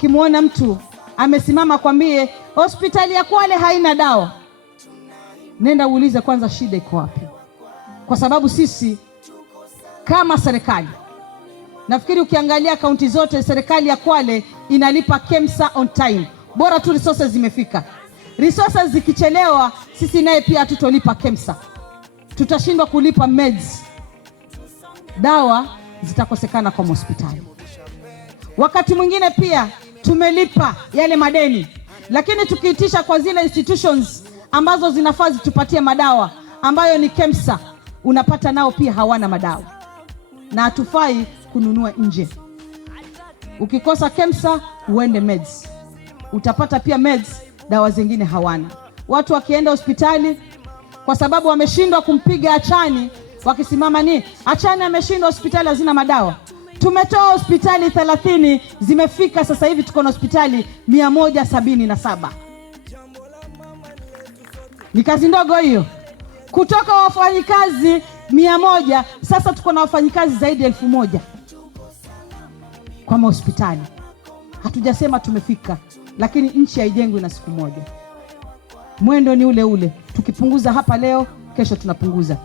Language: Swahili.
Ukimwona mtu amesimama kwambie hospitali ya Kwale haina dawa, nenda uulize kwanza shida iko wapi. Kwa sababu sisi kama serikali, nafikiri ukiangalia kaunti zote, serikali ya Kwale inalipa KEMSA on time. Bora tu resources zimefika. Resources zikichelewa, sisi naye pia hatutolipa KEMSA. Tutashindwa kulipa meds. Dawa zitakosekana kwa hospitali. Wakati mwingine pia tumelipa yale madeni, lakini tukiitisha kwa zile institutions ambazo zinafaa zitupatie madawa ambayo ni KEMSA, unapata nao pia hawana madawa, na hatufai kununua nje. Ukikosa KEMSA uende meds, utapata pia meds, dawa zingine hawana. Watu wakienda hospitali kwa sababu wameshindwa kumpiga Achani, wakisimama ni Achani ameshindwa, hospitali hazina madawa. Tumetoa hospitali 30, zimefika sasa hivi tuko na hospitali 177. Ni kazi ndogo hiyo. Kutoka wafanyikazi 100, sasa tuko na wafanyikazi zaidi ya 1000 kwa hospitali. Hatujasema tumefika, lakini nchi haijengwi na siku moja. Mwendo ni ule ule. Tukipunguza hapa leo, kesho tunapunguza.